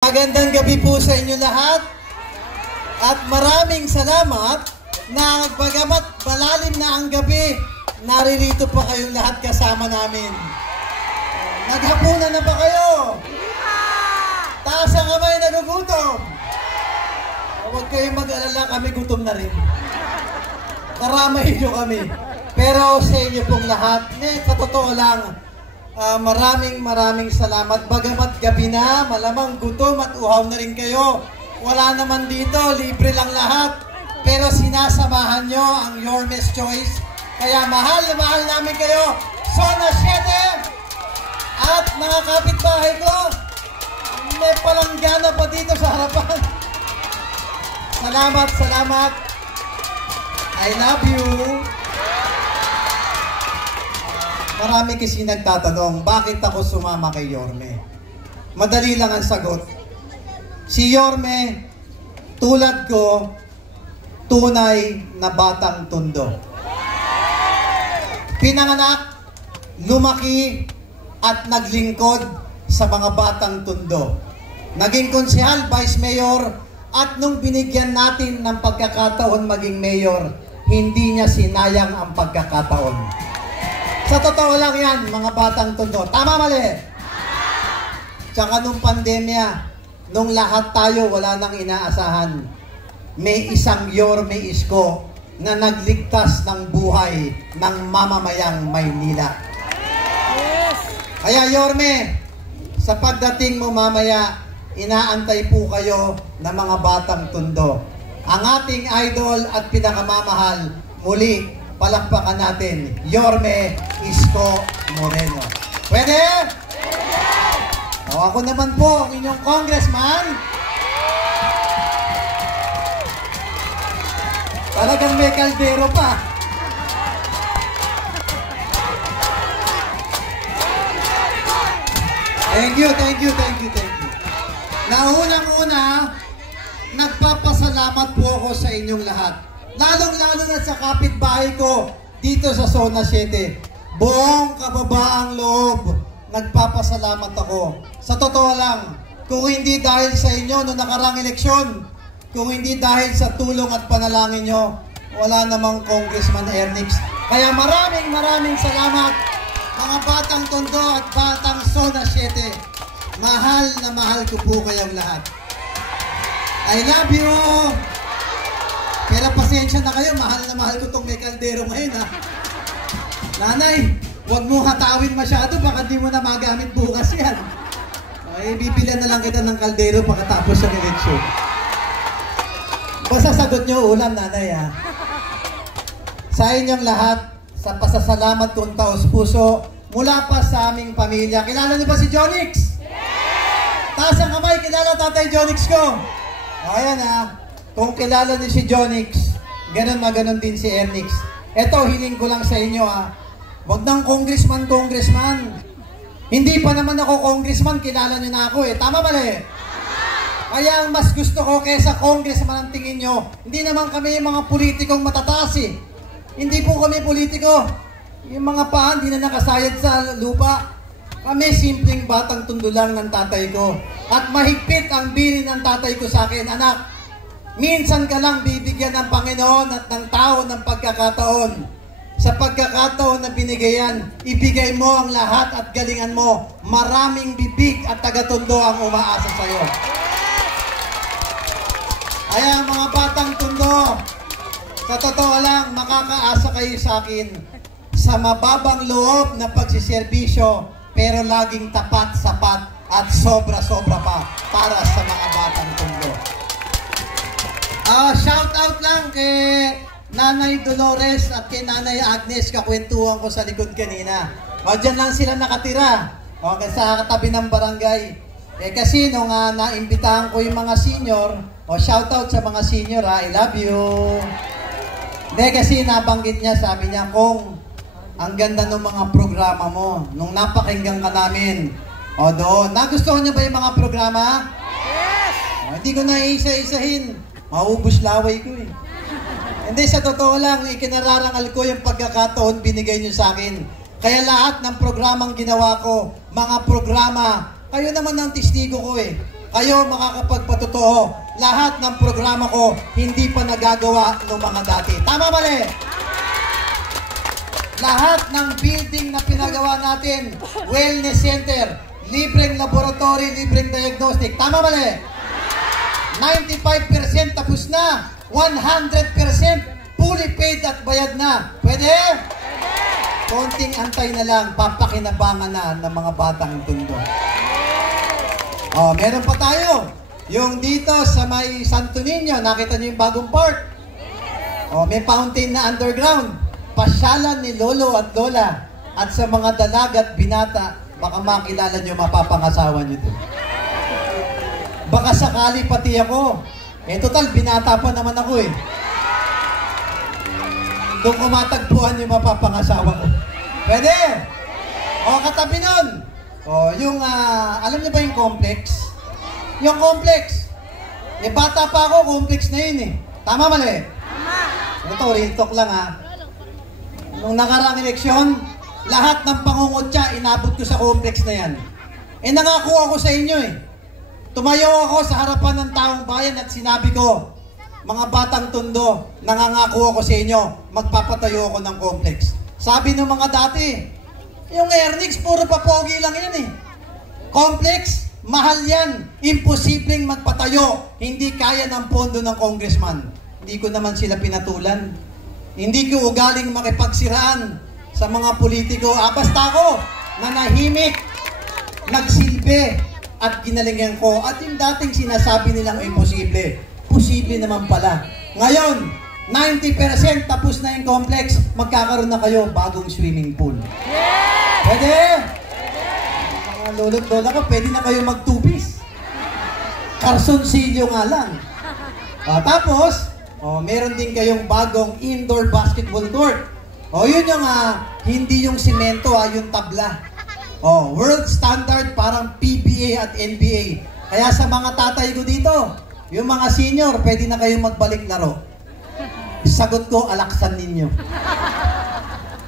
Magandang gabi po sa inyo lahat at maraming salamat na bagamat malalim na ang gabi, naririto pa kayong lahat kasama namin. Naghapunan na ba kayo? Taas ang kamay, nagugutom. Huwag kayong mag-alala, kami gutom na rin. Karamahin nyo kami. Pero sa inyo pong lahat, sa totoo lang, maraming salamat. Bagamat gabi na, malamang gutom at uhaw na rin kayo. Wala naman dito, libre lang lahat. Pero sinasamahan nyo ang Yorme's Choice. Kaya mahal na mahal namin kayo. Zona 7 at mga kapitbahay ko, may palanggana pa dito sa harapan. Salamat. I love you. Marami kasi nagtatanong, bakit ako sumama kay Yorme? Madali lang ang sagot. Si Yorme, tulad ko, tunay na batang Tondo. Pinanganak, lumaki, at naglingkod sa mga batang Tondo. Naging konsehal, vice mayor, at nung binigyan natin ng pagkakataon maging mayor, hindi niya sinayang ang pagkakataon. Sa totoo lang yan, mga batang Tondo. Tama, mali? Tsaka nung pandemya, nung lahat tayo wala nang inaasahan, may isang Yorme Isko na nagligtas ng buhay ng mamamayang Maynila. Yes. Kaya Yorme, sa pagdating mo mamaya, inaantay po kayo ng mga batang Tondo. Ang ating idol at pinakamamahal, muli, palakpakan natin, Yorme Isko Moreno. Pwede? O, ako naman po, ang inyong congressman. Talagang may kaldero pa. Thank you. Naunang-una, nagpapasalamat po ako sa inyong lahat. Lalong-lalo na sa kapitbahay ko dito sa Zona 7. Buong kababaang loob, nagpapasalamat ako. Sa totoo lang, kung hindi dahil sa inyo noong nakarang eleksyon, kung hindi dahil sa tulong at panalangin nyo, wala namang Congressman Ernix. Kaya maraming salamat mga batang Tondo at batang Zona 7. Mahal na mahal ko po kayong lahat. I love you! Pero pasensya na kayo, mahal na mahal ko itong may kaldero ngayon, ha? Nanay, huwag mo hatawin masyado, baka di mo na magamit bukas yan. Ay, bibilan na lang kita ng kaldero pagkatapos ng eleksyon. Basta sagot nyo ulam, nanay, ha? Sa inyong lahat, sa pasasalamat kong taos-puso, mula pa sa aming pamilya. Kilala niyo ba si Jonix? Yes! Taas ang kamay, kilala tatay Jonix ko? Ayan, ha? Kung kilala niyo si Jonix, ganun din si Ernix. Eto, hiling ko lang sa inyo, ha. Huwag nang congressman. Hindi pa naman ako congressman, kilala niyo na ako, eh. Tama mali? Kaya ang mas gusto ko kaysa congressman ang tingin nyo, hindi naman kami yung mga politikong matataas, eh. Hindi po kami politiko. Yung mga paan, hindi na nakasayad sa lupa. Kami simpleng batang Tondo lang ng tatay ko. At mahigpit ang bilin ng tatay ko sa akin, anak. Minsan ka lang bibigyan ng Panginoon at ng tao ng pagkakataon. Sa pagkakataon na binigayan, ibigay mo ang lahat at galingan mo. Maraming bibig at taga-Tondo ang umaasa sa iyo. Kaya mga batang Tondo, sa totoo lang, makakaasa kayo sa akin sa mababang loob na pagsiservisyo, pero laging tapat, sapat at sobra-sobra pa para sa mga batang Tondo. Shout out lang kay Nanay Dolores at kay Nanay Agnes, kakwentuhan ko sa likod kanina. Diyan lang sila nakatira. Sa katabi ng barangay. Kasi nung naimbitahan ko yung mga senior, shout out sa mga senior, I love you. Kasi nabanggit niya, sabi niya, kung ang ganda ng mga programa mo, nung napakinggan ka namin, doon. Nagustuhan niya ba yung mga programa? Yes! Hindi ko na isa-isahin. Maubos laway ko, eh. Hindi, sa totoo lang, ikinararangal ko yung pagkakataon binigay niyo sa akin. Kaya lahat ng programang ginawa ko, mga programa, kayo naman ang testigo ko, eh. kayo makakapagpatotoo. Lahat ng programa ko, hindi pa nagagawa ng mga dati. Tama mali? Lahat ng building na pinagawa natin, wellness center, libreng laboratory, libreng diagnostic. Tama mali? 95% tapos na. 100% fully paid at bayad na. Pwede? Konting antay na lang, papakinabangan na ng mga batang Tondo. Oh, meron pa tayo. Yung dito sa may Santo Niño, nakita niyo yung bagong park. Oh, may fountain na underground. Pasyalan ni Lolo at Lola. At sa mga dalag at binata, baka makilala niyo, mapapangasawa niyo doon. Baka sakali pati ako. Eh, total, binata pa naman ako eh. Doon ko matagpuan yung mapapangasawa ko. Pwede? O, katabi nun. O, yung, alam niyo ba yung complex? Yung complex. Eh, bata pa ako, complex na yun eh. Tama mali? Tama. Ito, real talk lang ha. Nung nakaraang eleksyon, lahat ng pangungutya, inabot ko sa complex na yan. Eh, nangako ako sa inyo eh. Tumayo ako sa harapan ng taong bayan at sinabi ko, mga batang Tondo, nangangako ako sa inyo, magpapatayo ako ng complex. Sabi ng mga dati, yung Ernix, puro papogi lang yan eh. Complex, mahal yan. Imposibleng magpatayo. Hindi kaya ng pondo ng congressman. Hindi ko naman sila pinatulan. Hindi ko ugaling makipagsiraan sa mga politiko. Basta ako, nanahimik, nagsilbi, at ginalingan ko. At yung dating sinasabi nilang imposible, posible naman pala. Ngayon, 90% tapos na yung complex, magkakaroon na kayo bagong swimming pool. Yeah! Pwede? Mga lolo't lola ko, pwede na kayo magtubis. Carsoncillo nga lang. Tapos, meron din kayong bagong indoor basketball court. Yun yung, hindi yung simento, yung tabla. World standard, parang PBA at NBA. Kaya sa mga tatay ko dito, yung mga senior, pwede na kayong magbalik laro. Sagot ko, alaksan ninyo.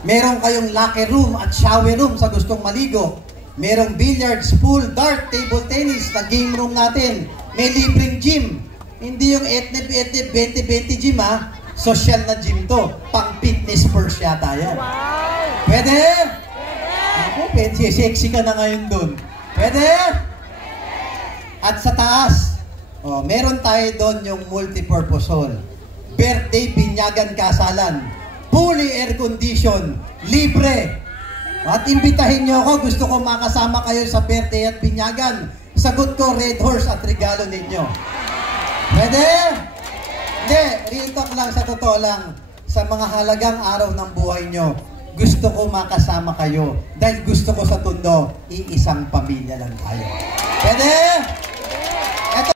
Meron kayong locker room at shower room sa gustong maligo. Merong billiards, pool, dart, table tennis na game room natin. May libreng gym. Hindi yung etneb, 20-20 gym ha. Social na gym to. Pang fitness first yata yan. Wow! Pwede? Ako, pwede. Sexy ka na ngayon dun. Pwede? At sa taas, meron tayo doon yung multipurpose hall. Birthday, binyagan, kasalan. Fully air condition. Libre. At imbitahin nyo ako. Gusto ko makasama kayo sa birthday at binyagan. Sagot ko, Red Horse at regalo ninyo. Pwede? Hindi. Real talk lang, sa totoo lang. Sa mga halagang araw ng buhay nyo, gusto ko makasama kayo. Dahil gusto ko sa Tondo, iisang pamilya lang tayo. Pwede?